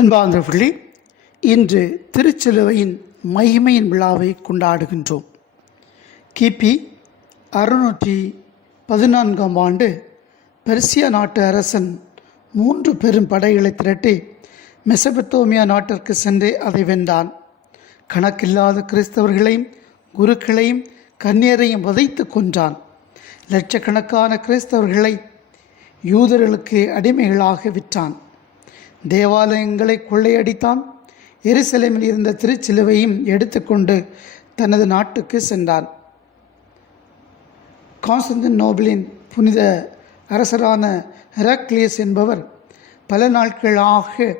அன்பார்ந்தவர்களே இன்று திருச்சிலுவையின் மகிமையின் விழாவை கொண்டாடுகின்றோம். கிபி அறுநூற்றி பதினான்காம் ஆண்டு பெர்சியா நாட்டு அரசன் மூன்று பெரும் படைகளை திரட்டி மெசபத்தோமியா நாட்டிற்கு சென்று அதை வென்றான். கணக்கில்லாத கிறிஸ்தவர்களையும் குருக்களையும் கன்னியரையும் வதைத்து கொன்றான். லட்சக்கணக்கான கிறிஸ்தவர்களை யூதர்களுக்கு அடிமைகளாக விற்றான். தேவாலயங்களை கொள்ளையடித்தான். எருசலேமில் இருந்த திருச்சிலுவையும் எடுத்துக்கொண்டு தனது நாட்டுக்கு சென்றான். கான்ஸ்டன்டின் நோபலின் புனித அரசரான ஹெராக்லியஸ் என்பவர் பல நாட்களாக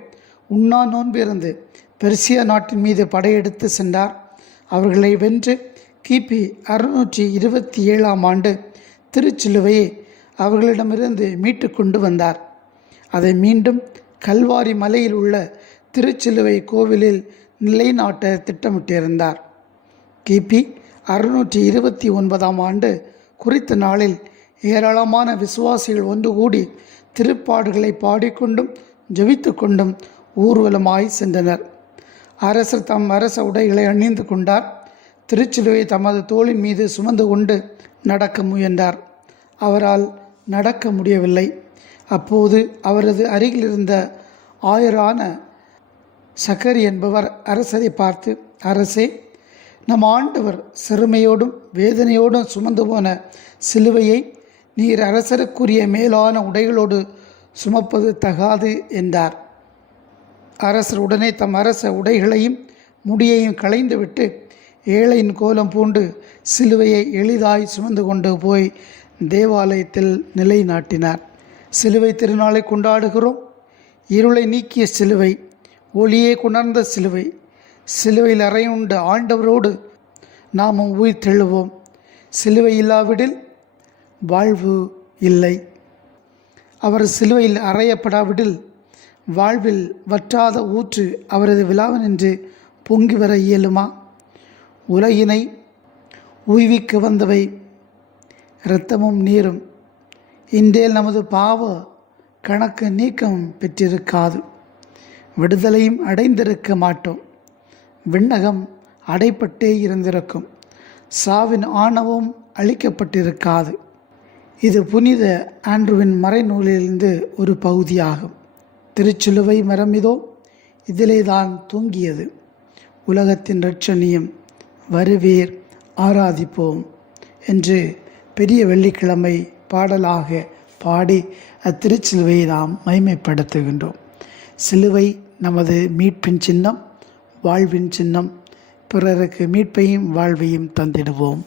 உண்ணா நோன்பு இருந்து பெர்சியா நாட்டின் மீது படையெடுத்து சென்றார். அவர்களை வென்று கிபி அறுநூற்றி இருபத்தி ஏழாம் ஆண்டு திருச்சிலுவையை அவர்களிடமிருந்து மீட்டு கொண்டு வந்தார். அதை மீண்டும் கல்வாரி மலையில் உள்ள திருச்சிலுவை கோவிலில் நிலைநாட்ட திட்டமிட்டிருந்தார். கிபி அறுநூற்றி இருபத்தி ஒன்பதாம் ஆண்டு குறித்த நாளில் ஏராளமான விசுவாசிகள் ஒன்று கூடி திருப்பாடுகளை பாடிக்கொண்டும் ஜெபித்து கொண்டும் ஊர்வலமாய் சென்றனர். அரசர் தம் அரச உடைகளை அணிந்து கொண்டார். திருச்சிலுவை தமது தோளின் மீது சுமந்து கொண்டு நடக்க முயன்றார். அவரால் நடக்க முடியவில்லை. அப்போது அவரது அருகில் இருந்த ஆயரான சக்கரி என்பவர் அரசரை பார்த்து அரசே நம் ஆண்டவர் சிறுமையோடும் வேதனையோடும் சுமந்து போன சிலுவையை நீர் அரசருக்குரிய மேலான உடைகளோடு சுமப்பது தகாது என்றார். அரசர் உடனே தம் அரச உடைகளையும் முடியையும் களைந்துவிட்டு ஏழையின் கோலம் பூண்டு சிலுவையை எளிதாய் சுமந்து கொண்டு போய் தேவாலயத்தில் நிலைநாட்டினார். சிலுவை திருநாளை கொண்டாடுகிறோம். இருளை நீக்கிய சிலுவை ஒளியே கொணர்ந்த சிலுவை. சிலுவையில் அறையுண்ட ஆண்டவரோடு நாமும் உயிர் தெழுவோம் சிலுவை இல்லாவிடில் வாழ்வு இல்லை. அவர் சிலுவையில் அறையப்படாவிடில் வாழ்வில் வற்றாத ஊற்று அவரது விழாவினின்று பொங்கி வர இயலுமா? உலகினை உய்விக்க வந்தவை இரத்தமும் நீரும் இன்றேல் நமது பாவ கணக்கு நீக்கம் பெற்றிருக்காது. விடுதலையும் அடைந்திருக்க மாட்டோம். விண்ணகம் அடைப்பட்டே இருந்திருக்கும். சாவின் ஆணவம் அழிக்கப்பட்டிருக்காது. இது புனித ஆண்ட்ருவின் மறைநூலிலிருந்து ஒரு பகுதியாகும். திருச்சிலுவை மரம் இதோ இதிலே தான் தூங்கியது. உலகத்தின் இரட்சணியம் வருவீர் ஆராதிப்போம் என்று பெரிய வெள்ளிக்கிழமை பாடலாக பாடி அத்திருச்சிலுவையை நாம் மைமைப்படுத்துகின்றோம் சிலுவை நமது மீட்பின் சின்னம் வாழ்வின் சின்னம் பிறருக்கு மீட்பையும் வாழ்வையும் தந்திடுவோம்.